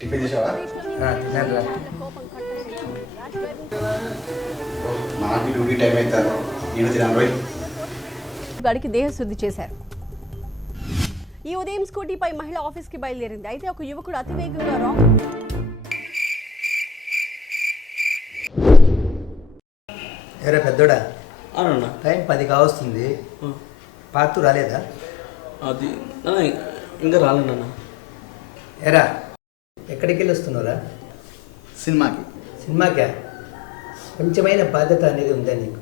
Tiffin చేసావా? తిన్నాను రా. నాకు డ్యూటీ టైం అవుతాను, నేను తిన్నాను రోజు. గడికి దేహశుద్ధి చేశారు. ఈ ఉదయం స్కూటీపై మహిళ ఆఫీస్కి బయలుదేరింది. అయితే ఒక యువకుడు అతివేగంగా ఏరా పెద్దోడా, అవునన్నా. టైం 10 కావస్తుంది, పార్తూ రాలేదా? అది ఇంకా రాలేదన్నా. ఏరా ఎక్కడికి వెళ్ళి వస్తున్నారా? సినిమాకి. సినిమాకా? కొంచెమైన బాధ్యత అనేది ఉందా నీకు?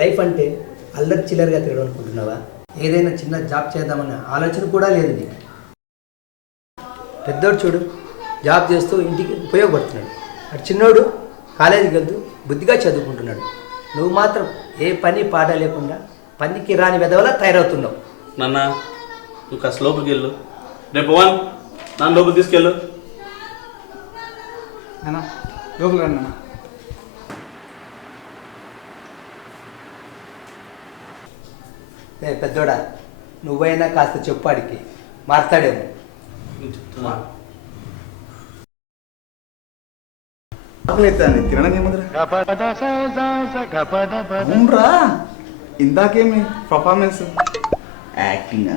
లైఫ్ అంటే అల్లరి చిల్లరిగా తిరగడం అనుకుంటున్నావా? ఏదైనా చిన్న జాబ్ చేద్దామన్న ఆలోచన కూడా లేదు నీకు. పెద్దోడు చూడు, జాబ్ చేస్తూ ఇంటికి ఉపయోగపడుతున్నాడు. అటు చిన్నోడు కాలేజీకి వెళ్తూ బుద్ధిగా చదువుకుంటున్నాడు. నువ్వు మాత్రం ఏ పని పాట లేకుండా పనికి రాని వెధవలా తయారవుతున్నావు. నాన్న నువ్వు కాస్త లోపలికి వెళ్ళు. రేపు పవన్ నాన్న లోపలికి తీసుకెళ్ళు. అన్నా లోపల రండి అన్న. పెద్దోడా, నువ్వైనా కాస్త చెప్పాడికి మాట్లాడేమో. తినడం ఏముందిరా? ఇందాకేమి పర్ఫార్మెన్స్ యాక్టింగ్?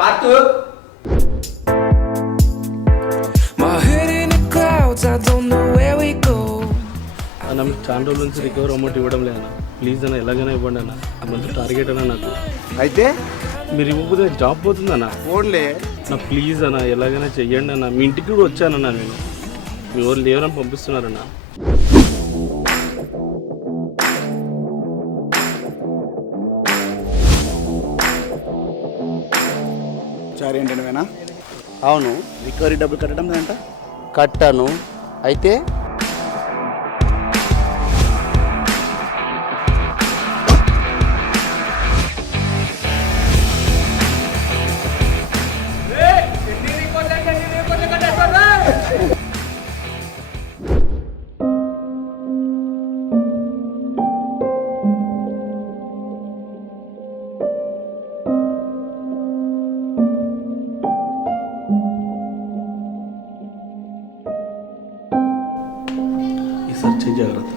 పార్తు అన్న మీకు చాలా రోజుల నుంచి రికవర్ అమౌంట్ ఇవ్వడం లేదన్నా. ప్లీజ్ అన్న ఎలాగైనా ఇవ్వండి అన్న. మంచి టార్గెట్ అన్న నాకు. అయితే మీరు ఇవ్వకపోతే జాబ్ పోతుందన్న. ఓన్లే నా ప్లీజ్ అన్న ఎలాగైనా చెయ్యండి అన్న. మీ ఇంటికి కూడా వచ్చానన్నా నేను. మీ వాళ్ళు లేవరని పంపిస్తున్నారన్న. చారి ఏంటంటేనా? అవును, రికవరీ డబ్బులు కట్టడం లేదంట. కట్టాను. అయితే ఈసారి జాగ్రత్త.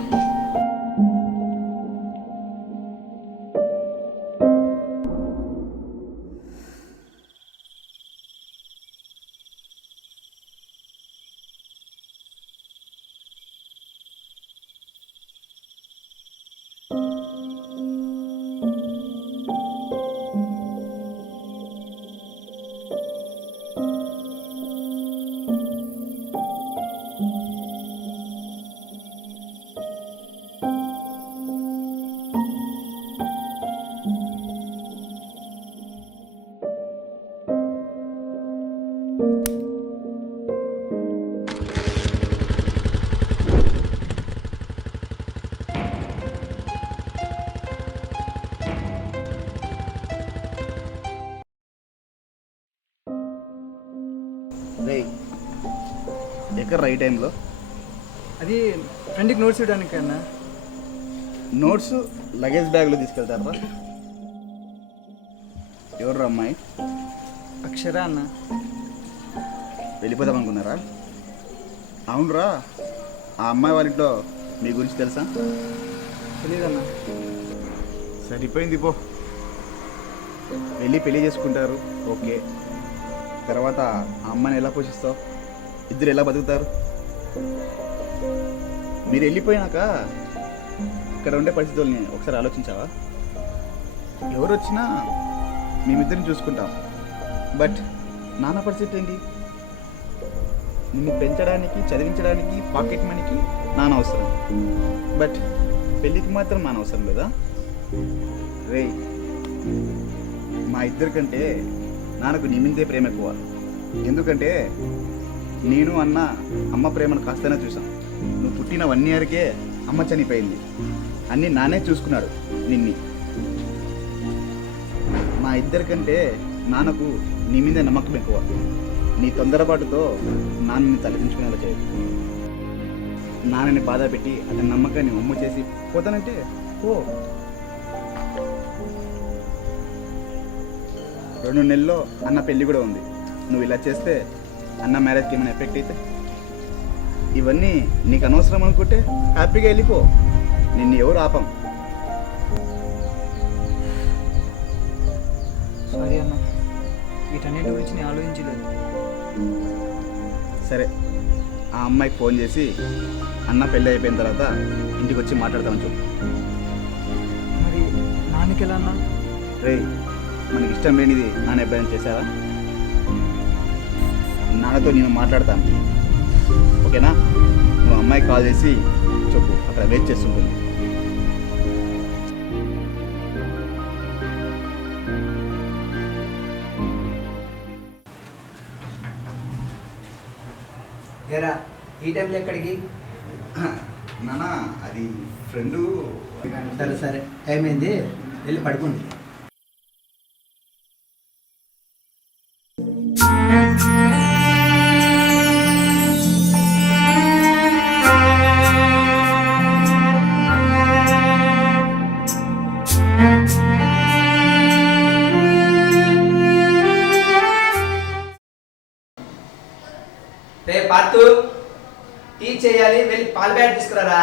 ఎక్కడ రైట్ టైంలో? అది ఫ్రెండ్కి నోట్స్ ఇవ్వడానికి అన్న. నోట్స్ లగేజ్ బ్యాగ్లో తీసుకెళ్తారా? ఎవరు అమ్మాయి? అక్షర అన్న. వెళ్ళిపోదాం అనుకున్నారా? అవునరా, ఆ అమ్మాయి వాళ్ళ ఇంట్లో మీ గురించి తెలుసా? తెలీదన్నా. సరిపోయింది పో. వెళ్ళి పెళ్లి చేసుకుంటారు, ఓకే. తర్వాత ఆ అమ్మాయిని ఎలా పోషిస్తావు? ఇద్దరు ఎలా బతుకుతారు? మీరు వెళ్ళిపోయినాక ఇక్కడ ఉండే పరిస్థితుల్ని ఒకసారి ఆలోచించావా? ఎవరు వచ్చినా మేమిద్దరిని చూసుకుంటాం. బట్ నాన్న పరిస్థితి ఏంటి? నిన్ను పెంచడానికి, చదివించడానికి, పాకెట్ మనీకి నాన్న అవసరం. బట్ పెళ్ళికి మాత్రం నాన్న అవసరం లేదా? రే, మా ఇద్దరికంటే నాన్నకు నీ మీదే ప్రేమ ఎక్కువ. ఎందుకంటే నేను అన్న అమ్మ ప్రేమను కాస్తనే చూసాం. నువ్వు పుట్టిన 1 ఇయర్కే అమ్మ చనిపోయింది. అన్నీ నానే చూసుకున్నాడు నిన్ని. మా ఇద్దరికంటే నాన్నకు నీ మీద నమ్మకం ఎక్కువ. నీ తొందరపాటుతో నాన్నని తలదించుకునేలా చేయదు. నాన్నని బాధ పెట్టి అతని నమ్మకాన్ని ఒమ్ము చేసి పోతానంటే ఓ 2 నెలల్లో అన్న పెళ్ళి కూడా ఉంది. నువ్వు ఇలా చేస్తే అన్న మ్యారేజ్కి ఏమైనా ఎఫెక్ట్ అయితే ఇవన్నీ నీకు అనవసరం అనుకుంటే హ్యాపీగా వెళ్ళిపో. నిన్ను ఎవరు ఆపం. సారీ అన్న, వీటన్నిటి గురించి నేను ఆలోచించలేదు. సరే, ఆ అమ్మాయికి ఫోన్ చేసి అన్న పెళ్ళి అయిపోయిన తర్వాత ఇంటికి వచ్చి మాట్లాడతామని చెప్పు. మరి నాన్నకి ఎలా అన్నా? రే, మనకి ఇష్టం లేనిది నాన్న ఎప్పుడైనా చేశావా? నాన్నతో నేను మాట్లాడతాను, ఓకేనా? నువ్వు అమ్మాయికి కాల్ చేసి చెప్పు, అక్కడ వెయిట్ చేస్తుంటుంది. ఏరా ఈ టైంలో ఎక్కడికి? నాన్న, అది ఫ్రెండు. సరే సరే, టైం అయింది, వెళ్ళి పడుకోండి. రే పార్తు, టీ చేయాలి, వెళ్ళి పాల బ్యాగ్ తీసుకురారా.